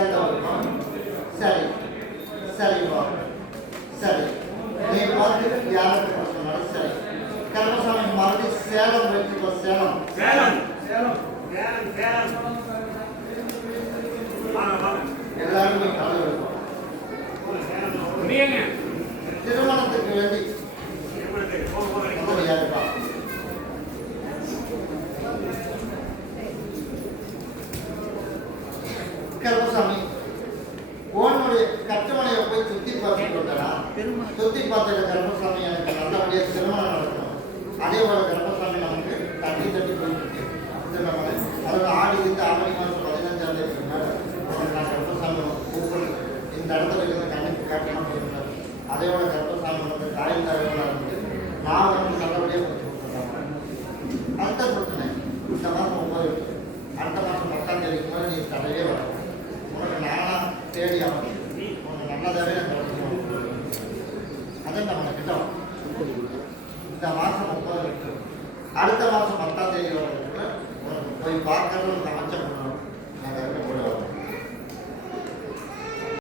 எந்த ஊருக்கும்? சரி சரிப்பா சரி. நீ பார்த்து யாருக்கு சொன்னாலும் சரி. கருப்பசாமி மறுபடி சேலம் வச்சுக்கோ. சேலம் சேலம் சேலம் சேலம் சேலம் எல்லாருமே கலந்து வைப்போம். திருமணத்துக்கு வேண்டி யாருப்பா? கருப்பசாமி உன்னுடைய கட்டுமனையை போய் சுத்தி பார்த்துட்டு வந்தா. சுத்தி பார்த்துட்டு கருப்பசாமி எனக்கு நல்லபடியாக திருமணம் நடக்கணும். அதே போல கருப்பசாமி நமக்கு தட்டி தட்டி போயிட்டு திருமணம் அதுக்கு ஆடி இந்த ஆவணி மாதம் 15ஆம் தேதி நான் கருப்பசாமி கூப்பிட்டு இந்த இடத்துல இருந்து கண்ணுக்கு காட்டணும் போயிருந்தார். அதையோட கருப்பசாமி வந்து தாய் தலைவர்களாக இருந்து நான் வந்து நல்லபடியாக கொடுத்து கொடுத்துருக்காங்க. அடுத்த பிரச்சனை இந்த மாதம் 9 அடுத்த மாதம் 10ஆம் தேதிக்கு மேலே நீ தடையே வரும். உனக்கு நானாக தேடி ஆகணும். உனக்கு நல்லதாகவே நான் கிடைக்கணும். அதை நம்ம கிட்டோம். இந்த மாதம் 30 அடுத்த மாதம் 10ஆம் தேதி வரைக்கும் உனக்கு போய் பார்க்கறது அமைச்ச